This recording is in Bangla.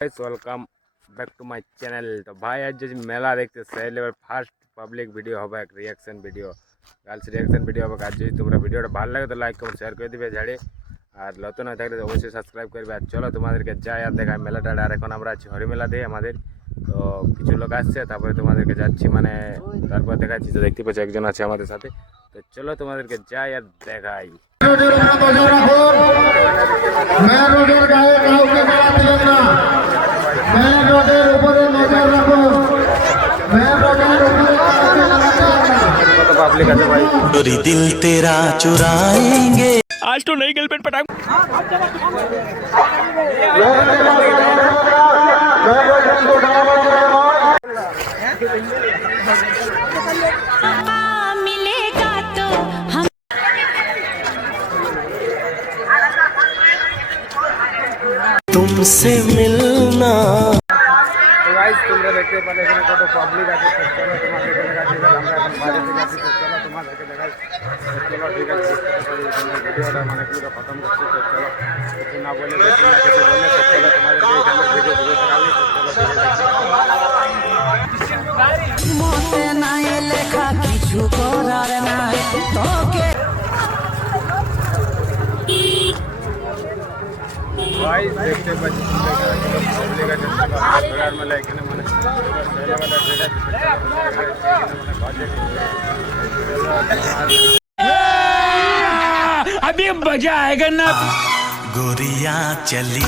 Welcome back to my channel. তো ভাই আজ যদি মেলা দেখতে সেই লেভেল ফার্স্ট পাবলিক ভিডিও হবে, এক reaction video, girls reaction video হবে। আর যদি তোমরা ভিডিওটা ভালো লাগে তো লাইক কমেন্ট শেয়ার করে দিবে ঝাড়ি, আর নতুন হয়ে থাকলে অবশ্যই সাবস্ক্রাইব করবে। আর চলো তোমাদেরকে যাই আর দেখাই মেলাটা। আর এখন আমরা আছি হরি মেলা দিয়ে আমাদের, তো কিছু লোক আসছে, তারপরে তোমাদেরকে যাচ্ছি মানে তারপর দেখাচ্ছি। তো দেখতে পাচ্ছি একজন আছে আমাদের সাথে, তো চলো তোমাদেরকে যাই আর দেখাই। पब्लिक है भाई, चोरी दिल तेरा चुराएंगे। आज तो नई गर्लफ्रेंड पटाख मिलेगा तो हम तुमसे मिलना তো গাইস তোমরা দেখতে পাচ্ছ এখানে কত পাবলিক আছে। তো চলো তোমাদেরকে দেখাচ্ছি, আমরা এখন বাইরে থেকে আছি। তো চলো তোমাদেরকে দেখাই। চলো ঠিক আছে, ভিডিওটা মানে পুরো খতম করছি। তো চলো কিছু না বলে বেশি না কিছু বলে, তো চলো তোমাদেরকে এখানে ভিডিও দেখাবি। তো চলো মতে নাই লেখা কিছু করার নাই তোকে ভাই দেখতে পাচ্ছি তোমরা এখানে কত পাবলিক আছে। ঘোড়ার মেলা এখানে মানে ছেলেবেলা যেটা अभी मजा आएगा ना। गोरियां चली